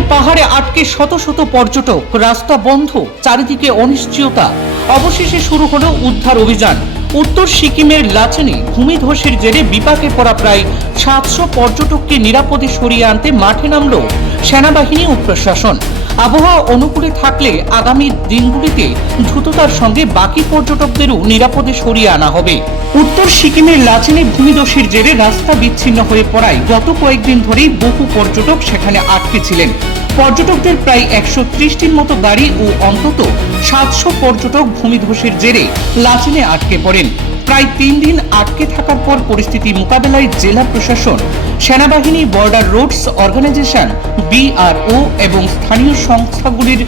লাচেনে পাহাড়ে আটকে শত শত পর্যটক, রাস্তা বন্ধ, চারিদিকে অনিশ্চয়তা। অবশেষে শুরু হলো উদ্ধার অভিযান। উত্তর সিকিমের লাচেনে ভূমিধসের জেরে বিপাকে পড়া প্রায় 700 পর্যটককে নিরাপদে সরিয়ে আনতে মাঠে নামল সেনাবাহিনী ও প্রশাসন। আবহাওয়া অনুকূলে থাকলে আগামী দিনগুলিতে দ্রুততার সঙ্গে বাকি পর্যটকদেরও নিরাপদে সরিয়ে আনা হবে। উত্তর সিকিমের লাচেনে ভূমিধসের জেরে রাস্তা বিচ্ছিন্ন হয়ে পড়ায় গত কয়েকদিন ধরেই বহু পর্যটক সেখানে আটকে ছিলেন। পর্যটকদের প্রায় 130টির মতো গাড়ি ও অন্তত 700 পর্যটক ভূমিধসের জেরে লাচেনে আটকে পড়েন। প্রায় 3 দিন আটকে থাকার পর পরিস্থিতি মোকাবেলায় জেলা প্রশাসন, সেনাবাহিনী, বর্ডার রোডস অর্গানাইজেশন, বিআরও এবং স্থানীয় সংস্থাগুলির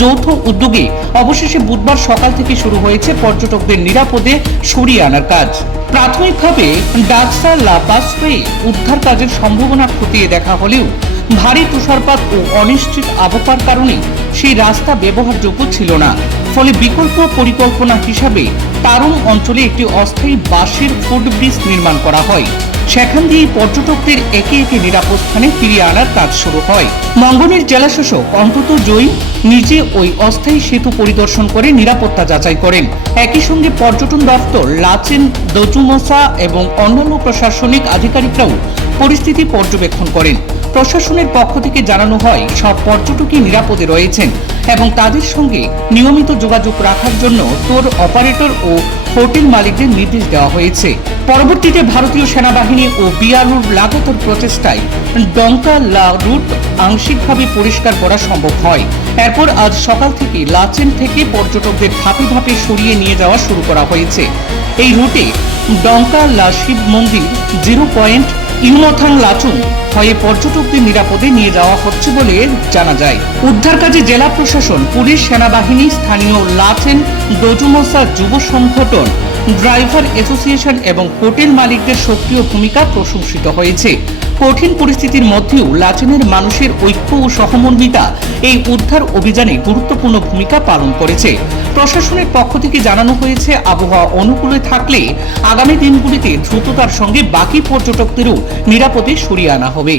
যৌথ উদ্যোগে অবশেষে বুধবার সকাল থেকে শুরু হয়েছে পর্যটকদের নিরাপদে সরিয়ে আনার কাজ। প্রাথমিকভাবে ডাকসা লা পাস হয়ে উদ্ধার কাজের সম্ভাবনা খতিয়ে দেখা হলেও ভারী তুষারপাত ও অনিশ্চিত আবহাওয়ার কারণে সেই রাস্তা ব্যবহারযোগ্য ছিল না। ফলে বিকল্প পরিকল্পনা হিসাবে তারুম অঞ্চলে একটি অস্থায়ী বাঁশের ফুটব্রিজ নির্মাণ করা হয়। সেখান দিয়ে পর্যটকদের একে একে নিরাপদ স্থানে ফিরিয়ে আনার কাজ শুরু হয়। মঙ্গনের জেলাশাসক অন্তত জৈন নিজে ওই অস্থায়ী সেতু পরিদর্শন করে নিরাপত্তা যাচাই করেন। একই সঙ্গে পর্যটন দপ্তর, লাচেন, দজুমসা এবং অন্যান্য প্রশাসনিক আধিকারিকরাও পরিস্থিতি পর্যবেক্ষণ করেন। প্রশাসনের পক্ষ থেকে জানানো হয় সব পর্যটকই নিরাপদে রয়েছেন এবং তাদের সঙ্গে নিয়মিত যোগাযোগ রাখার জন্য ট্যুর অপারেটর ও হোটেল মালিকদের নির্দেশ দেওয়া হয়েছে। পরবর্তীতে ভারতীয় সেনাবাহিনী ও বিআরওর লাগাতার প্রচেষ্টায় ডঙ্কা লা রুট আংশিকভাবে পরিষ্কার করা সম্ভব হয়। এরপর আজ সকাল থেকে লাচেন থেকে পর্যটকদের ধাপে ধাপে সরিয়ে নিয়ে যাওয়া শুরু করা হয়েছে। এই রুটে ডঙ্কা লা শিব মন্দির, 0 পয়েন্ট ইউনথাং লাচুং হয়ে পর্যটকদের নিরাপদে নিয়ে যাওয়া হচ্ছে বলে জানা যায়। উদ্ধার কাজে জেলা প্রশাসন, পুলিশ, সেনাবাহিনী, স্থানীয় লাচেন দজুমসা যুব সংগঠন, ড্রাইভার অ্যাসোসিয়েশন এবং হোটেল মালিকদের সক্রিয় ভূমিকা প্রশংসিত হয়েছে। কঠিন পরিস্থিতির মধ্যেও লাচেনের মানুষের ঐক্য ও সহমর্মিতা এই উদ্ধার অভিযানে গুরুত্বপূর্ণ ভূমিকা পালন করেছে। প্রশাসনের পক্ষ থেকে জানানো হয়েছে আবহাওয়া অনুকূলে থাকলে আগামী দিনগুলিতে দ্রুততার সঙ্গে বাকি পর্যটকদেরও নিরাপদে সরিয়ে আনা হবে।